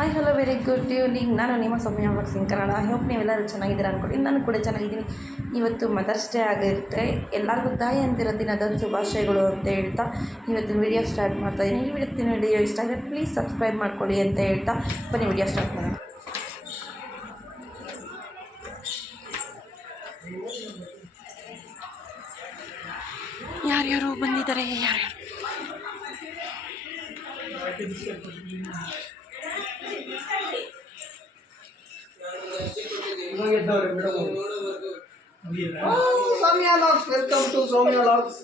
Hi hello very good evening. ನಾನು ನಿಮ್ಮ Soumya vlogs in Kannada. I hope ನೀವೆಲ್ಲರೂ ಚೆನ್ನಾಗಿದ್ದೀರಾ ಅಂದ್ಕೊಂಡು ನಾನು ಕೂಡ ಚೆನ್ನಾಗಿದ್ದೀನಿ. ಇವತ್ತು ಮದರ್ಸ್ ಡೇ ಆಗಿರುತ್ತೆ. ಎಲ್ಲರಿಗೂ ತಾಯಿ ಅಂತಿರೋ ದಿನದ ಶುಭಾಶಯಗಳು ಅಂತ ಹೇಳ್ತಾ ಇವತ್ತು ವಿಡಿಯೋ ಸ್ಟಾರ್ಟ್ ಮಾಡ್ತಾಯಿದ್ದೀನಿ. ಇವತ್ತಿನ ವಿಡಿಯೋ ಇಷ್ಟ ಆದರೆ ಪ್ಲೀಸ್ ಸಬ್ಸ್ಕ್ರೈಬ್ ಮಾಡ್ಕೊಳ್ಳಿ ಅಂತ ಹೇಳ್ತಾ ಬನ್ನಿ ವಿಡಿಯೋ ಸ್ಟಾರ್ಟ್ ಮಾಡೋಣ. ಯಾರ್ಯಾರು ಬಂದಿದ್ದಾರೆ, ಯಾರ್ಯಾರು Soumya Vlogs, welcome to Soumya Vlogs.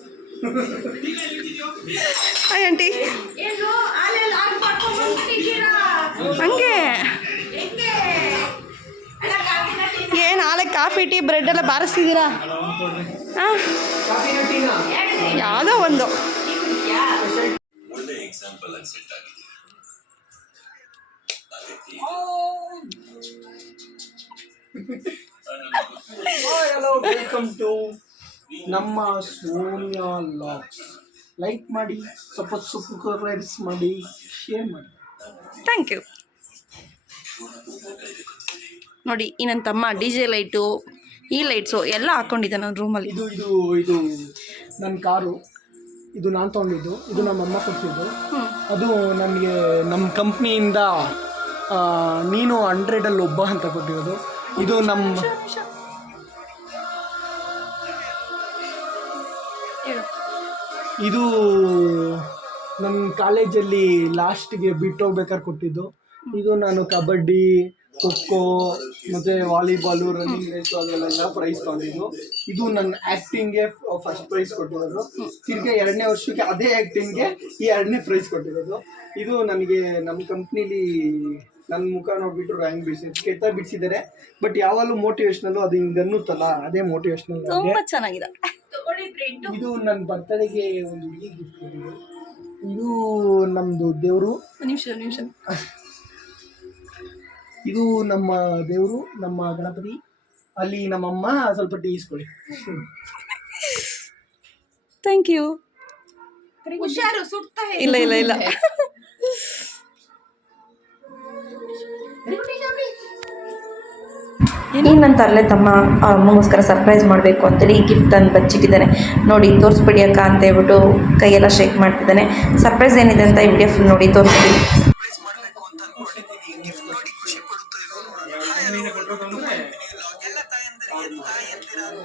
Hi aunty. ಹಂಗೆ ಏನು ನಾಳೆ ಕಾಫಿ ಟೀ ಬ್ರೆಡ್ ಎಲ್ಲ ಬಾರಿಸ್ತಿದ್ದೀರಾ? ಹಾಂ, ಯಾವುದೋ ಒಂದು Hello, welcome to ನಮ್ಮ ಸೋಮ್ಯಾ ವ್ಲಾಗ್ಸ್. ಲೈಕ್ ಮಾಡಿ, ಸಬ್ಸ್ಕ್ರೈಬ್ಸ್ ಮಾಡಿ, ಶೇರ್ ಮಾಡಿ. Thank you. ನೋಡಿ ಈ ನನ್ನ ತಮ್ಮ ಡಿ ಜೆ ಲೈಟು, ಈ ಲೈಟ್ಸು ಎಲ್ಲ ಹಾಕ್ಕೊಂಡಿದ್ದೆ ನನ್ನ ರೂಮಲ್ಲಿ. ಇದು ಇದು ಇದು ನನ್ನ ಕಾರು. ಇದು ನಾನು ತೊಗೊಂಡಿದ್ದು. ಇದು ನಮ್ಮ ಅಮ್ಮ ಕೊಡ್ತಿದ್ದು. ಅದು ನನಗೆ ನಮ್ಮ ಕಂಪ್ನಿಯಿಂದ ನೀನು 100ಅಲ್ಲಿ ಒಬ್ಬ ಅಂತ ಕೊಟ್ಟಿರೋದು. ಇದು ಇದು ನನ್ನ ಕಾಲೇಜಲ್ಲಿ ಲಾಸ್ಟ್ಗೆ ಬಿಟ್ಟೋಗ್ಬೇಕಾದ್ರೆ ಕೊಟ್ಟಿದ್ದು. ಇದು ನಾನು ಕಬಡ್ಡಿ, ಖೋಖೋ ಮತ್ತು ವಾಲಿಬಾಲು, ರನ್ನಿಂಗ್ ರೇಸು ಅದರಲ್ಲೆಲ್ಲ ಪ್ರೈಸ್ ತೊಗೊಂಡಿದ್ದು. ಇದು ನನ್ನ ಆ್ಯಕ್ಟಿಂಗ್ಗೆ ಫಸ್ಟ್ ಪ್ರೈಸ್ ಕೊಟ್ಟಿರೋದು. ತಿರ್ಗಿ 2ನೇ ವರ್ಷಕ್ಕೆ ಅದೇ ಆ್ಯಕ್ಟಿಂಗ್ಗೆ ಈ 2ನೇ ಪ್ರೈಸ್ ಕೊಟ್ಟಿರೋದು. ಇದು ನನಗೆ ನಮ್ಮ ಕಂಪ್ನೀಲಿ ನನ್ನ ಮುಖ ನೋಡ್ಬಿಟ್ಟು ರ್ಯಾಂಕ್ ಬಿಡಿಸಿದ್ದಾರೆ. ಬಟ್ ಯಾವಾಗಲೂ ಮೋಟಿವೇಶ್ನಲ್ಲು ಅದು ಹಿಂಗೆ ಅನ್ನುತ್ತಲ್ಲ, ಅದೇ ಮೋಟಿವೇಶ್ನಲ್. ತುಂಬ ಚೆನ್ನಾಗಿದೆ. ಇದು ನನ್ನ ಬರ್ತಡೆಗೆ ಒಂದು ಹುಡುಗಿ ಗಿಫ್ಟ್ ಕೊಟ್ಟಿದ್ದು. ಇದು ನಮ್ಮದು ದೇವರು. ನಿಮಿಷ ಇದು ನಮ್ಮ ದೇವರು, ನಮ್ಮ ಗಣಪತಿ. ಅಲ್ಲಿ ನಮ್ಮಮ್ಮ ಸ್ವಲ್ಪ ಟೀ ಇಸ್ಕೊಳ್ಳಿ. Thank you. ಹುಷಾರು, ಸುಡ್ತಾ ಇಲ್ಲ ಈಗ ನನ್ನ ತರಲೆ ತಮ್ಮ ಅಮ್ಮಗೋಸ್ಕರ ಸರ್ಪ್ರೈಸ್ ಮಾಡಬೇಕು ಅಂತೇಳಿ ಈ ಗಿಫ್ಟ್ ತಂದು ಬಚ್ಚಿಟ್ಟಿದ್ದಾನೆ. ನೋಡಿ ತೋರಿಸ್ಬಿಡಿ ಅಕ್ಕ ಅಂತ ಹೇಳ್ಬಿಟ್ಟು ಕೈಯೆಲ್ಲ ಶೇಕ್ ಮಾಡ್ತಿದ್ದಾನೆ. ಸರ್ಪ್ರೈಸ್ ಏನಿದೆ ಅಂತ ಈ ವಿಡಿಯೋ ಫುಲ್ ನೋಡಿ ತೋರಿಸ್ತೀನಿ.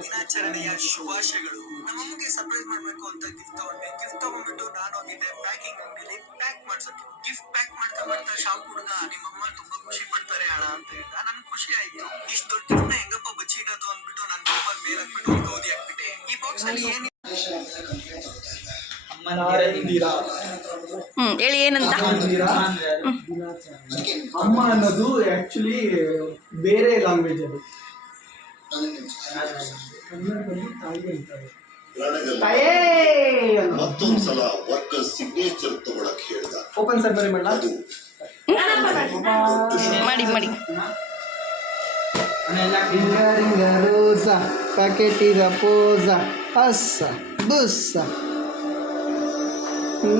ದಿನಾಚರಣೆಯ ಶುಭಾಶಯಗಳು. ನಮ್ಮಮ್ಮಗೆ ಸರ್ಪ್ರೈಸ್ ಮಾಡಬೇಕು ಅಂತ ಗಿಫ್ಟ್ ತಗೊಂಡ್ಬಿಟ್ಟು ನಾನು ಹೋಗಿದ್ದೆ ಪ್ಯಾಕಿಂಗ್ ಅಂಗಡಿಲಿ ಪ್ಯಾಕ್ ಮಾಡ್ಸೋಕೆ. ಗಿಫ್ಟ್ ಪ್ಯಾಕ್ ಮಾಡ್ತಾ ಶಾಪ್ ಹುಡುಗ ನಿಮ್ಮಮ್ಮ ತುಂಬಾ ಖುಷಿ ಪಡ್ತಾರೆ ಅಣ್ಣ ಅಂತ ಹೇಳಿದ. ನನ್ಗೆ ಖುಷಿ ಆಯ್ತು. ಇಷ್ಟು ದೊಡ್ಡ ಗಿಫ್ಟ್ನ ಹೆಂಗಪ್ಪ ಬಚ್ಚಿಡೋದು ಅಂದ್ಬಿಟ್ಟು ನಾನು ರೂಮಲ್ಲಿ ಮೇಲ್ ಹಾಕ್ಬಿಟ್ಟು ಗೌದಿ ಹಾಕ್ಬಿಟ್ಟೆ. ಈ ಬಾಕ್ಸ್ ಅಲ್ಲಿ ಏನಿದೆ ಹೇಳಿ ಏನಂತ. ಅಮ್ಮ ಅನ್ನೋದು ಆಕ್ಚುಲಿ ಬೇರೆ ಲ್ಯಾಂಗ್ವೇಜ್. ಅದು ಕನ್ನಡದಲ್ಲಿ ತಾಯಿ ಅಂತಾರೆ. ಮತ್ತೊಂದ್ಸಲ ವರ್ಕರ್ ಸಿಗ್ನೇಚರ್ ತಗೊಳಕ್ ಹೇಳ್ದ. ಓಪನ್ ಸರ್ ಬರೀ ಮಾಡಿ ರೋಸ ಪ್ಯಾಕೆಟಿಗ ಪೋಸ ಹಸ್ಸ ಬುಸ್ಸ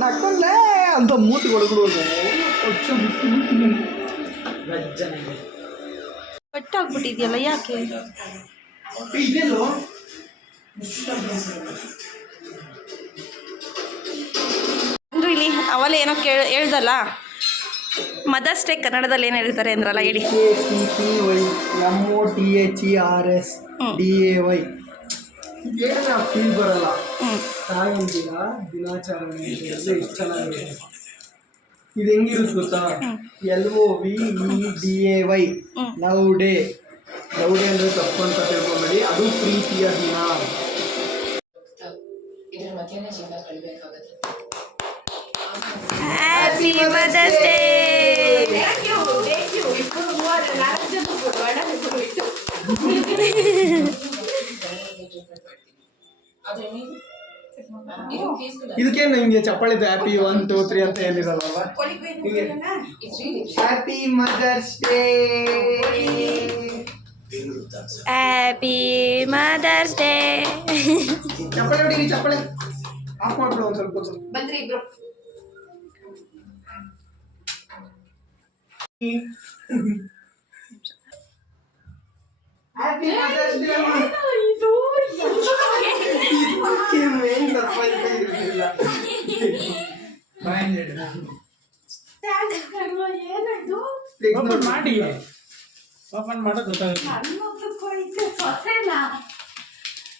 ನಕ್ಕೊಂಡ್ಲೇ ಅಂತ ಮೂತಿ ಕೊಡಗಳು ಕಟ್ಟಾಗ್ಬಿಟ್ಟಿದ್ಯಲ್ಲ, ಯಾಕೆ? ಇದೆಲ್ಲೋ ಅಂದ್ರೆ ಇಲ್ಲಿ ಅವಲ್ಲ ಏನೋ ಹೇಳ್ದಲ್ಲ, ಮದರ್ಸ್ ಡೇ ಕನ್ನಡದಲ್ಲಿ ಏನು ಹೇಳ್ತಾರೆ ಅಂದ್ರಲ್ಲ, ಹೇಳಿ. MOTHERSDAY. ಇದೇನು ಫೀಲ್ ಬರಲ್ಲ. ತಾಯಂದಿರ ದಿನಾಚರಣೆ ಎಷ್ಟು ಚೆನ್ನಾಗಿದೆ. ಇದು ಹೆಂಗಿರುತ್ತೆ ಗೊತ್ತಾ? LOVEDAY love day. Love day ಅಂದರೆ ತಪ್ಪು ಅಂತ ತಿಳ್ಕೊಂಬೇಡಿ, ಅದು ಪ್ರೀತಿಯ ದಿನ. Happy mother's day. ಇದಕ್ಕೇನು ಹಿಂಗೆ ಚಪ್ಪಾಳಿದ್ದು ಹ್ಯಾಪಿ 1 2 3 ಅಂತ ಹೇಳಿರಲ್ಲ. Happy mother's day. Happy mother's day. ಚಪ್ಪಾಳೆ ಹೊಡೀರಿ, ಚಪ್ಪಾಳೆ ಆಫ್ ಮಾಡ್ಬಿಡು ಒಂದು ಸ್ವಲ್ಪ. ಬಂದ್ರಿ ಇಬ್ರು. Happy mother's day main surprise ಇರಲಿಲ್ಲ. ಓಪನ್ ಮಾಡಿ ಓಪನ್ ಮಾಡೋದು ಗೊತ್ತಾಗುತ್ತೆ.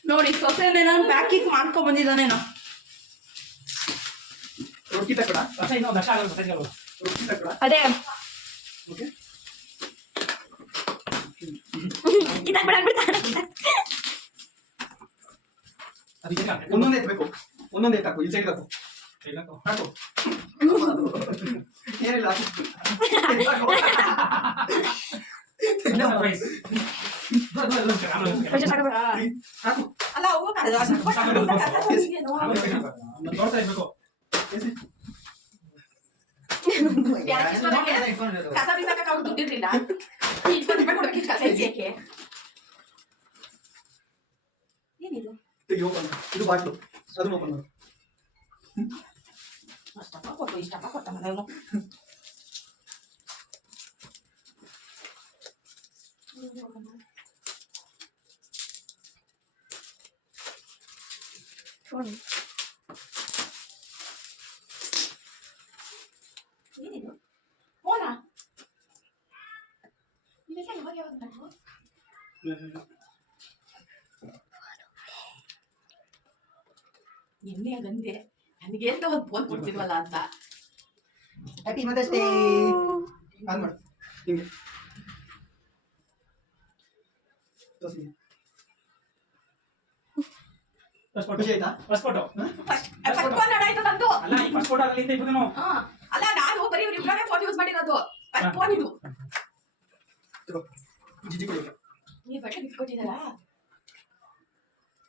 ನೋಡಿ ಸೊಸೆನೇ ನಾನು ಪ್ಯಾಕಿಂಗ್ ಮಾಡ್ಕೊಂಡ್ ಬಂದಿದ್ದಾನೇನೋ. ರೊಟ್ಟಿ ತಕೊಡ, ಹೊಸ ಇನ್ನೊಂದು ವರ್ಷ ಆಗೋದು ಗೊತ್ತಾಗಲ್ಲ. ರೊಟ್ಟಿ ತಕೊಡ. ಅದೇ ಓಕೆ ಅದಕ್ಕೆ ಹಾಕ್ಬೇಕು. ಒಂದೊಂದೇ ಎತ್ತಬೇಕು, ಒಂದೊಂದೇ ಎತ್ತಾಕು, ಈ ಸೈಡ್ ಹಾಕು ಕೈಲಾಕು. ಹಾಕು. ಏನಿಲ್ಲ ಹಾಕು. Surprise. ಅದು ಎಲ್ಲ ಉಂಟು, ಆಮೇಲೆ ಉಂಟು. ಹಾಕು. ಅಲ್ಲ ಅವು ಆಮೇಲೆ ನೋಡ್ತಾ ಇರ್ಬೇಕು. ಕಸ ಬೀಸಕ್ಕೆ ಅವ್ರು ದುಡ್ಡಿರ್ಲಿಲ್ಲ. 20 ರೂಪಾಯಿ ಕೊಡ್ಬೇಕಿತ್ತು ಕಸ ಎಸಿಯಕ್ಕೆ. ಏನಿದು ತೆಗಿ ಓಪನ್. ಇದು ಬಾಟ್ಲು, ಅದನ್ನ ಓಪನ್ ಮಾಡು. ಅಷ್ಟಪ್ಪ ಕೊಟ್ಟು ಇಷ್ಟಪ್ಪ ಕೊಟ್ಟ ಮನೆಯವನು. ಏನಿದು ಫೋನಾ? ಇದೆಲ್ಲ ಯಾವಾಗ ಯಾವಾಗ ನಾವು ಎಣ್ಣೆ ಗಂದೆ ನನಗೆ ಅಂತ ಒಂದು ಫೋನ್ ಕೊಡ್ತಿಲ್ವಲ್ಲ ಅಂತ. Happy mother's day. ಆನ್ ಮಾಡು ಹಿಂಗೆ ತೋರಿಸಿ. First photo. ಖುಷಿ ಆಯ್ತಾ? First photo. ಫಸ್ಟ್ ಫೋನ್ ಆಯ್ತು ನಂದು. ಅಲ್ಲ ಈ ಫಸ್ಟ್ ಫೋಟೋ ಅಲ್ಲಿಂದ ಇಬ್ಬರು ಹಾ ಅಲ್ಲ ನಾನು ಬರೀ ಇವ್ರಿಬ್ರೇ ಫೋನ್ ಯೂಸ್ ಮಾಡಿರೋದು. ಫಸ್ಟ್ ಫೋನ್ ಇದು. ತಗೋ ಜಿಜಿ ಕೊಡು. ನೀವು ಬಟ್ಟೆ ಗಿಫ್ಟ್ ಕೊಟ್ಟಿದ್ದಾರಾ?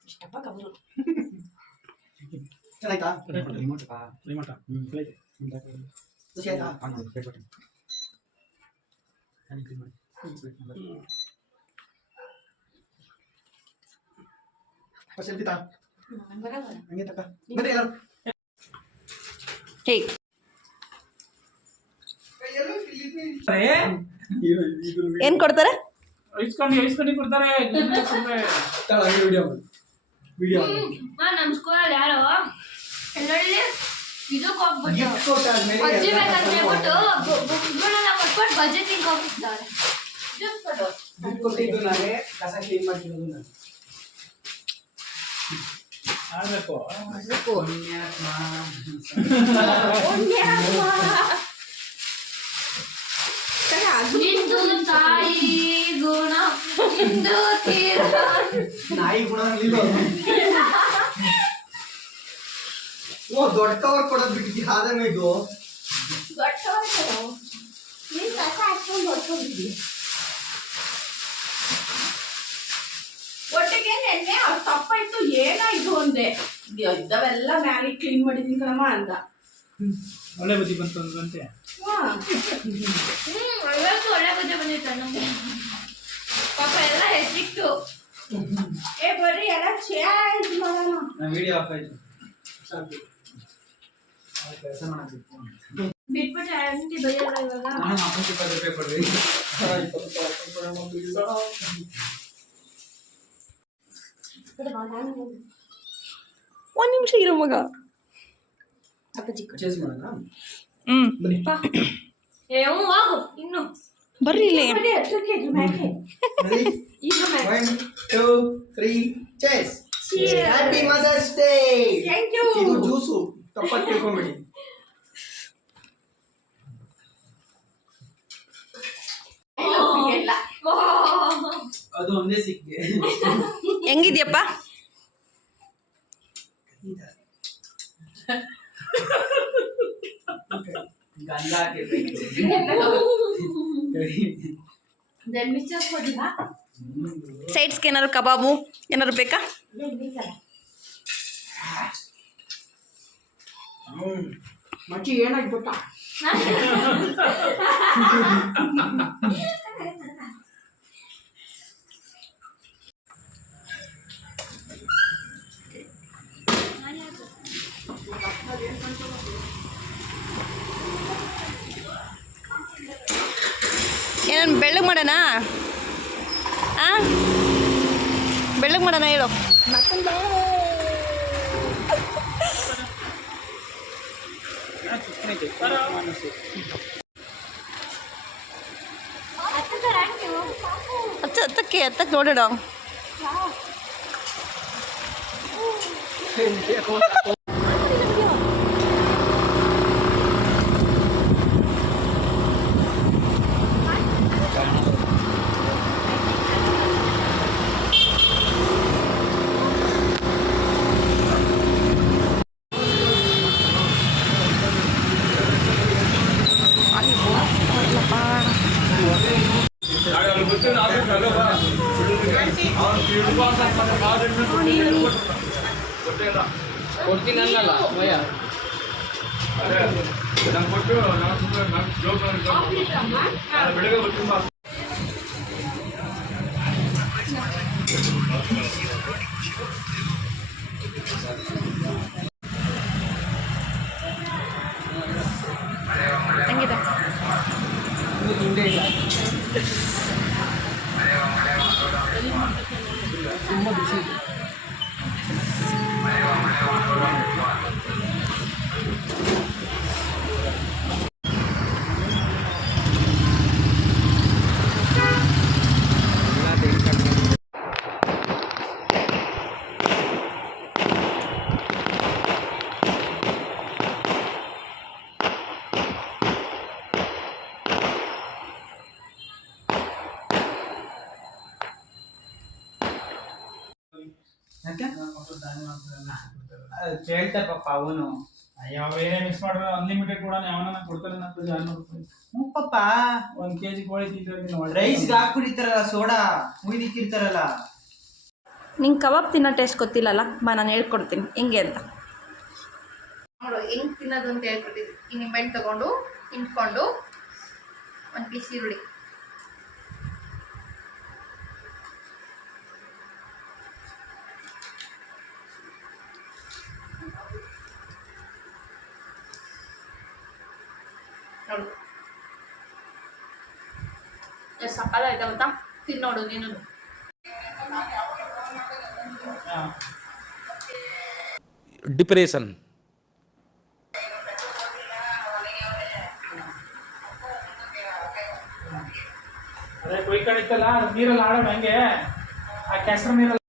ಇಷ್ಟಪ್ಪ ಕವರು. ಚೆನ್ನಾಯ್ತಾ? ರಿಮೋಟ್ ಖುಷಿ ಆಯ್ತಾ? ಫಸ್ಟ್ ಸೆಲ್ಫಿ ತಾ. ನಾನು ಬರಲ್ಲ. ಹಂಗೆ ತಕ. ಬನ್ನಿ ಎಲ್ಲರೂ. ಹೇ ಏನ್ ಕೊಡ್ತಾರೆ? ಇಸ್ಕೊಂಡು ಕೊಡ್ತಾರೆ. ವಿಡಿಯೋ ಮಾಡಿ. ವಿಡಿಯೋ ನಮ್ಮ ಸ್ಕೂಲಲ್ಲಿ ಯಾರೋ ಎಲ್ಲರಲ್ಲಿ ಇದಕ್ಕೆ ಹೋಗ್ಬಿಟ್ಟು ಗಿಫ್ಟ್ ಕೊಟ್ಟಾದ್ಮೇಲೆ ಬಜ್ಜಿ ಬೇಕಂತ ಹೇಳ್ಬಿಟ್ಟು ಬುಕ್ಸ್ಗಳನ್ನ ಕೊಟ್ಬಿಟ್ಟು ಬಜ್ಜಿ ತಿಂಕ್ ಹೋಗ್ತಿದ್ದಾರೆ. ಗಿಫ್ಟ್ ಕೊಟ್ಟಿದ್ದು ನಾನೇ, ಕಸ ಕ್ಲೀನ್ ಮಾಡ್ತಿರೋದು ನಾನು. ಆಗ್ಬೇಕು. ನಿಂದು ತಾಯಿ ಗುಣ ನಿಂದು ತೀರ ನಾಯಿ ಗುಣ ಇಲ್ಲ. ಓ ದೊಡ್ಡವ್ರು ಕೊಡೋದು ಬಿಟ್ಟಿದ್ದಿ ಆದಮೇಲೆ ಇದು ನೀನ್ ಕಸ ಹಾಕ್ಕೊಂಡು ಹೊರ್ಕೊಂಡಿದ್ದಿ. ಒಟ್ಟಿಗೆ ನೆನ್ನೆ ಅವ್ರು ತಪ್ಪಾಯ್ತು ಏನಾಯ್ತು ಅಂದೆ. ಇದ್ದವೆಲ್ಲ ಮ್ಯಾಲಿ ಕ್ಲೀನ್ ಮಾಡಿದೀನಿ ಕಣಮ್ಮ ಅಂದ. ಒಳ್ಳೆ ಬುದ್ಧಿ ಬಂತು ಅಂದ್ರಂತೆ. ಇವತ್ತು ಒಳ್ಳೆ ಬುದ್ಧಿ ಬಂದಿತ್ತು ನಮ್ಗೆ. ಪಾಪ ಎಲ್ಲ ಹೆಚ್ಚಿತ್ತು. ಏ ಬರ್ರಿ ಎಲ್ಲ ಚೇಂಜ್ ಮಾಡೋಣ. ವಿಡಿಯೋ ಆಫ್ ಆಯ್ತು. ಸಾಕು ಕೆಲಸ ಮಾಡಬೇಕು. ಬಿಟ್ಬಿಟ್ಟು ಆಂಟಿ ಬೈಯಲ್ಲ ಇವಾಗ. ನಾನು 20 ರೂಪಾಯಿ ಕೊಡ್ರಿ. 20 ಒಂದ್ ನಿಮಿಷ ಇರೋ ಮಗ. ಚೇಸ್ ಮಾಡೋಣ. ಬನ್ನಿ. ಏ ಹ್ಞೂ ಹೋಗು ಇನ್ನು. ಬರ್ರಿ ಇಲ್ಲಿ. ಬರ್ರಿ ಹತ್ರಕ್ಕೆ ಇದ್ರ ಮ್ಯಾಕೆ. Ready? ಇದ್ರ ಮ್ಯಾಕೆ. 1 2 3 chase. Happy mother's day. Thank you. ಇದು ಜ್ಯೂಸು ತಪ್ಪಾಗಿ ತಿಳ್ಕೊಂಬೇಡಿ. ಎಲ್ಲ ಅದು ಒಂದೇ ಸಿಕ್ಕಿದೆ. ಹೆಂಗಿದ್ಯಪ್ಪ? ಗಂಧ ಹಾಕಿರ್ಬೇಕು. ಮಿಕ್ಚರ್ ಕೊಡಿಲ್ಲ. ಸೈಡ್ಸ್ಗೆ ಏನಾದ್ರು ಕಬಾಬು ಏನಾದ್ರು ಬೇಕಾ? ಮಚ್ಚಿ ಏನಾಗಿ ಗೊತ್ತಾ? ಏನನ್ನು ಬೆಳ್ಳಗೆ ಮಾಡೋಣ? ಹಾಂ, ಬೆಳ್ಳಗೆ ಮಾಡೋಣ ಹೇಳು. ಹತ್ತಕ್ಕೆ ನೋಡೋಣ. ಹೆಂಗಿದೆ? ತುಂಬ ಬಿಸಿ ಇದೆ. ಕೇಳ್ತಾರೆ ಪಾಪ ಅವನು. ಯಾವ ಏನೇ ಮಿಕ್ಸ್ ಮಾಡ್ರೆ ಅನ್ಲಿಮಿಟೆಡ್ ಕೂಡ ಯಾವನ ಕೊಡ್ತಾರೆ ಅಂತ 600 ರೂಪಾಯಿ. ಹ್ಞೂ ಪಾಪ 1 kg ಕೋಳಿ ತಿಂತಾರೆ. ರೈಸ್ಗೆ ಹಾಕ್ಬಿಟ್ಟಿರ್ತಾರಲ್ಲ ಸೋಡಾ ಮುಯ್ದಿಕ್ಕಿರ್ತಾರಲ್ಲ. ನಿಂಗೆ ಕಬಾಬ್ ತಿನ್ನೋ ಟೇಸ್ಟ್ ಗೊತ್ತಿಲ್ಲಲ್ಲ, ನಾನು ಹೇಳ್ಕೊಡ್ತೀನಿ ಹೆಂಗೆ ಅಂತ. ನೋಡು ಹೆಂಗೆ ತಿನ್ನೋದು ಅಂತ ಹೇಳ್ಕೊಟ್ಟಿದ್ವಿ. ಈ ನಿಂಬೆಹಣ್ಣು ತೊಗೊಂಡು ಹಿಂಡ್ಕೊಂಡು 1 ಪೀಸ್ ಈರುಳ್ಳಿ, ನೋಡು ಎಷ್ಟು ಸಕಾಲ ಆಯ್ತಾ ಗೊತ್ತಾ? ತಿನ್ನೋಡು ನೀನು. ಡಿಪ್ರೆಷನ್. ಅದೇ ಕೊಯ್ಕಣಿತ್ತಲ್ಲ ನೀರಲ್ಲಿ ಆಡೋಣ ಹಂಗೆ, ಆ ಕೆಸರು ನೀರಲ್ಲಿ